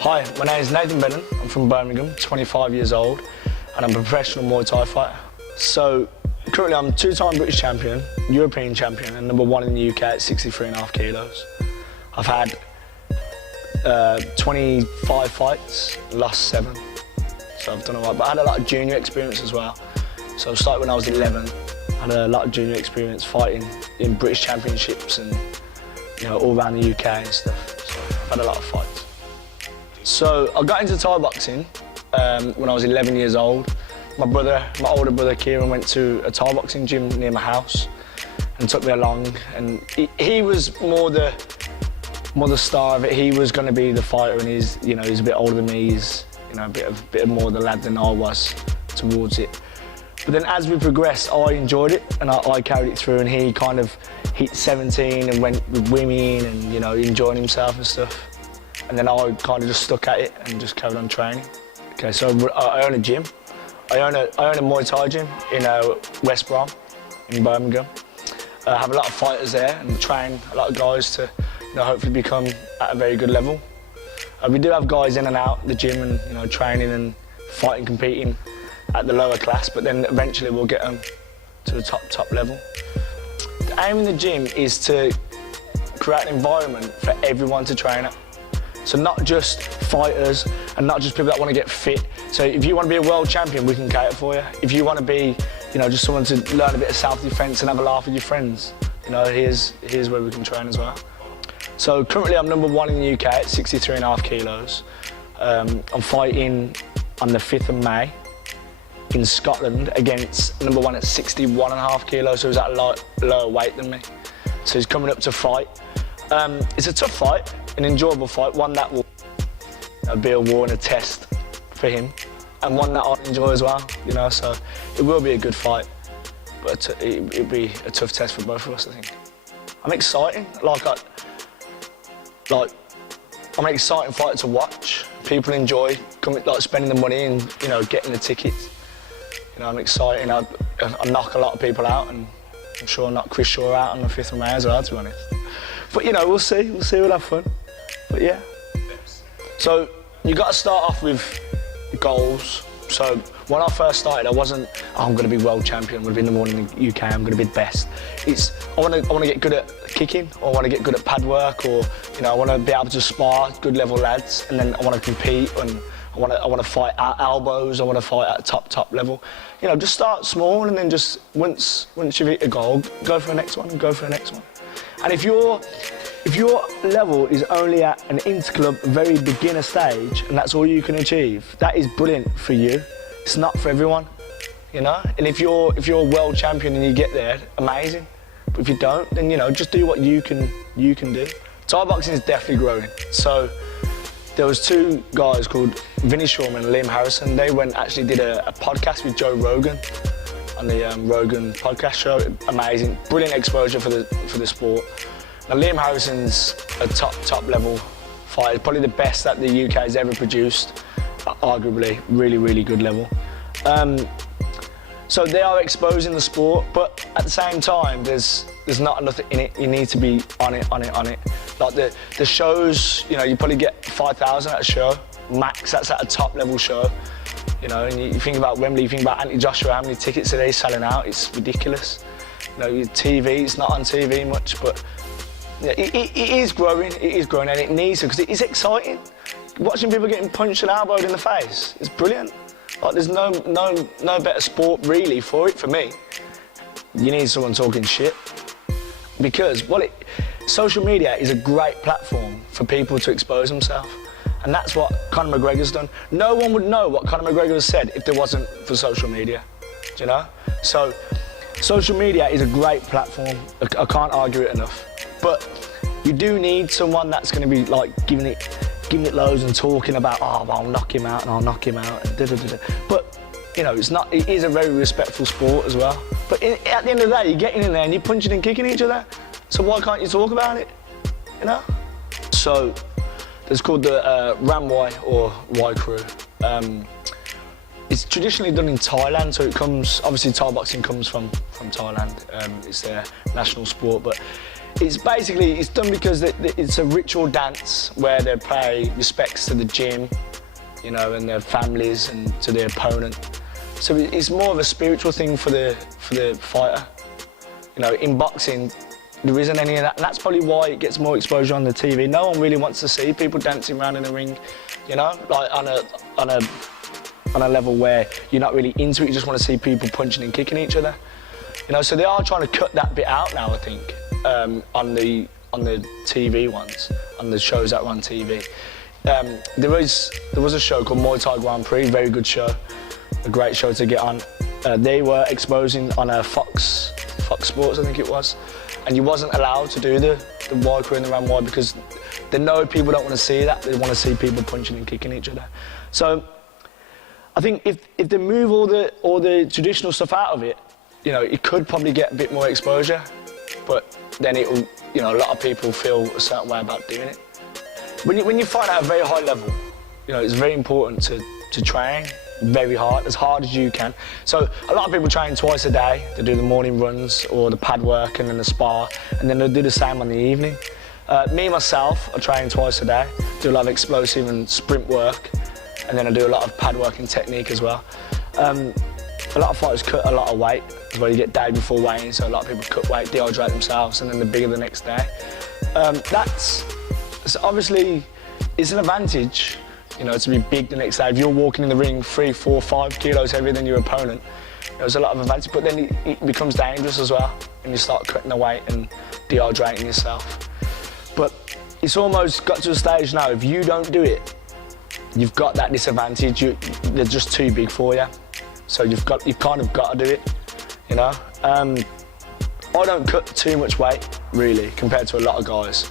Hi, my name is Nathan Bendon. I'm from Birmingham, 25 years old, and I'm a professional Muay Thai fighter. So, currently I'm two-time British champion, European champion, and #1 in the UK at 63.5 kilos. I've had 25 fights, lost 7. So I've done all right, but I had a lot of junior experience as well. So I started when I was 11. I had a lot of junior experience fighting in British championships and all around the UK and stuff. So I've had a lot of fights. So I got into Thai boxing when I was 11 years old. My older brother Kieran went to a Thai boxing gym near my house and took me along. And he was more the star of it. He was going to be the fighter, and he's a bit older than me. He's a bit more the lad than I was towards it. But then as we progressed, I enjoyed it and I carried it through, and he kind of hit 17 and went with women and enjoying himself and stuff. And then I kind of just stuck at it and just carried on training. Okay, so I own a gym. I own a Muay Thai gym in West Brom in Birmingham. I have a lot of fighters there and train a lot of guys to hopefully become at a very good level. We do have guys in and out the gym and training and fighting, competing at the lower class, but then eventually we'll get them to the top level. The aim in the gym is to create an environment for everyone to train at. So not just fighters and not just people that want to get fit. So if you want to be a world champion, we can cater for you. If you want to be, just someone to learn a bit of self-defense and have a laugh with your friends, here's where we can train as well. So currently I'm #1 in the UK at 63.5 kilos. I'm fighting on the 5th of May in Scotland against #1 at 61.5 kilos, so he's at a lower weight than me. So he's coming up to fight. It's a tough fight, an enjoyable fight, one that will be a war and a test for him, and one that I'll enjoy as well, so it will be a good fight, but it'll be a tough test for both of us, I think. I'm excited, I'm an exciting fight to watch. People enjoy spending the money and getting the tickets. I'm excited. I knock a lot of people out, and I'm sure I'll knock Chris Shaw out on the 5th of May as well, to be honest. But we'll see. We'll have fun. But yeah. So you got to start off with goals. So when I first started, I wasn't, I'm going to be world champion, I'm going to be #1 in the UK, I'm going to be the best. It's, I want to get good at kicking, or I want to get good at pad work, or I want to be able to spar good level lads, and then I want to compete, and I want to fight at elbows, I want to fight at top level. Just start small, and then just once you've hit a goal, go for the next one, and go for the next one. And if your level is only at an interclub, very beginner stage, and that's all you can achieve, that is brilliant for you. It's not for everyone, And if you're a world champion and you get there, amazing. But if you don't, then just do what you can do. Thai boxing is definitely growing. So there was 2 guys called Vinny Shawman and Liam Harrison. They did a podcast with Joe Rogan on the Rogan podcast show. Amazing, brilliant exposure for the sport. Now Liam Harrison's a top level fighter, probably the best that the UK has ever produced, arguably, really good level. So they are exposing the sport, but at the same time, there's not enough in it. You need to be on it. Like the shows, you probably get 5,000 at a show, max. That's at a top level show. And you think about Wembley, you think about Anthony Joshua, how many tickets are they selling out? It's ridiculous. TV, it's not on TV much, but it is growing, and it needs to, because it is exciting. Watching people getting punched and elbowed in the face, it's brilliant. There's no better sport really for me. You need someone talking shit. Because, social media is a great platform for people to expose themselves. And that's what Conor McGregor's done. No one would know what Conor McGregor has said if there wasn't for social media, do you know? So, social media is a great platform. I can't argue it enough. But you do need someone that's going to be giving it loads and talking about, I'll knock him out and I'll knock him out and da-da-da-da. But, it is a very respectful sport as well. But at the end of the day, you're getting in there and you're punching and kicking each other. So why can't you talk about it, So, it's called the Muay or Y crew. It's traditionally done in Thailand, so it comes, obviously Thai boxing comes from Thailand. It's their national sport, but It's done because it's a ritual dance where they pay respects to the gym, you know, and their families and to their opponent. So it's more of a spiritual thing for the fighter. You know, in boxing, there isn't any of that, and that's probably why it gets more exposure on the TV. No one really wants to see people dancing around in the ring, you know, like on a level where you're not really into it. You just want to see people punching and kicking each other. You know, so they are trying to cut that bit out now, I think, on the TV ones, on the shows that are on TV. There was a show called Muay Thai Grand Prix, very good show, a great show to get on. They were exposing on a Fox Sports, I think it was, and you wasn't allowed to do the wide crew and the Ram wide because they know people don't want to see that. They want to see people punching and kicking each other. So I think if they move all the traditional stuff out of it, you know, it could probably get a bit more exposure, but then it will, you know, a lot of people feel a certain way about doing it. When you fight at a very high level, you know, it's very important to train very hard as you can. So a lot of people train twice a day. They do the morning runs or the pad work and then the spar, and then they'll do the same on the evening. Me, myself, I train twice a day, do a lot of explosive and sprint work, and then I do a lot of pad work and technique as well. A lot of fighters cut a lot of weight as well. You get day before weighing, so a lot of people cut weight, dehydrate themselves, and then they're bigger the next day. That's obviously, it's an advantage, you know, to be big the next day. If you're walking in the ring 3, 4, 5 kilos heavier than your opponent, there's a lot of advantage, but then it becomes dangerous as well, and you start cutting the weight and dehydrating yourself. But it's almost got to a stage now, if you don't do it, you've got that disadvantage. They're just too big for you. So you've kind of got to do it, you know. I don't cut too much weight, really, compared to a lot of guys.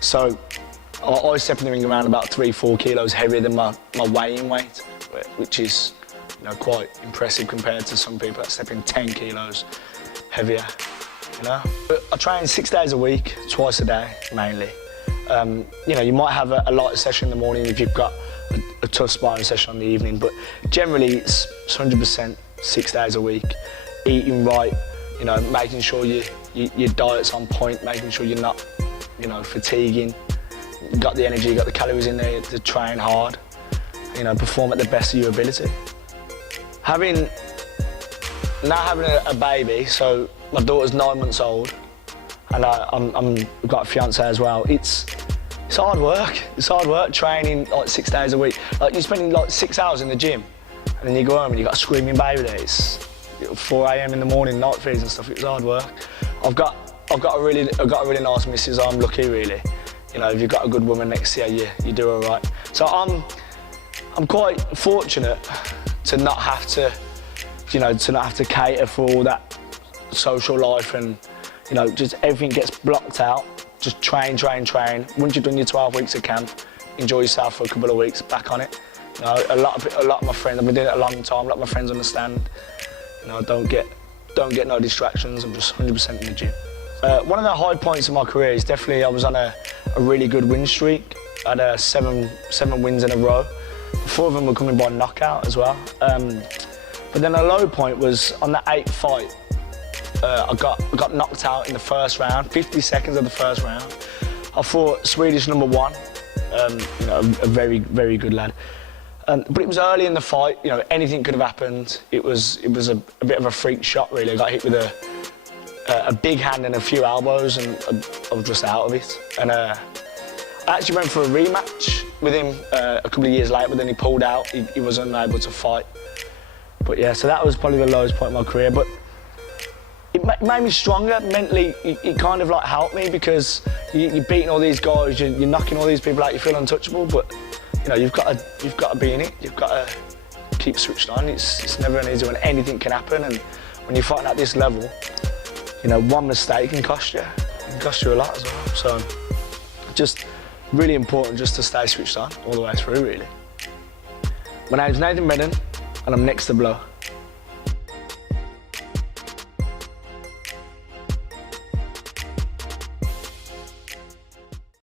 So I step in the ring around about 3, 4 kilos heavier than my weighing weight, which is, you know, quite impressive compared to some people that step in 10 kilos heavier, you know. But I train 6 days a week, twice a day, mainly. You know, you might have a light session in the morning if you've got a tough sparring session on the evening, but generally it's 100% 6 days a week, eating right, you know, making sure your diet's on point, making sure you're not, you know, fatiguing, you got the energy, you got the calories in there to train hard, you know, perform at the best of your ability. Having a baby, so my daughter's 9 months old, and I've got a fiance as well. It's hard work. It's hard work training like 6 days a week. Like you're spending like 6 hours in the gym, and then you go home and you got a screaming baby there. It's 4 a.m. in the morning, night feeds and stuff. It's hard work. I've got a really nice missus. I'm lucky, really. You know, if you've got a good woman next to you, you do all right. So I'm quite fortunate to not have to, you know, to cater for all that social life, and you know, just everything gets blocked out. Just train. Once you've done your 12 weeks of camp, enjoy yourself for a couple of weeks, back on it. You know, a lot of my friends, I've been doing it a long time, a lot of my friends understand. You know, don't get no distractions, I'm just 100% in the gym. One of the high points of my career is definitely I was on a really good win streak. I had 7 wins in a row. 4 of them were coming by knockout as well. But then a low point was on the 8th fight. I got knocked out in the first round, 50 seconds of the first round. I fought Swedish number 1, you know, a very, very good lad. But it was early in the fight, you know, anything could have happened. It was a bit of a freak shot, really. I got hit with a big hand and a few elbows, and I was just out of it. And I actually went for a rematch with him a couple of years later, but then he pulled out. He was unable to fight. But yeah, so that was probably the lowest point of my career. But it made me stronger mentally. It kind of like helped me because you're beating all these guys, you're knocking all these people out, you feel untouchable, but you know, you've got to be in it. You've got to keep switched on. It's never an easy one. Anything can happen, and when you're fighting at this level, you know, one mistake can cost you. It can cost you a lot as well. So, just really important just to stay switched on all the way through, really. My name's Nathan Bendon, and I'm next to blow.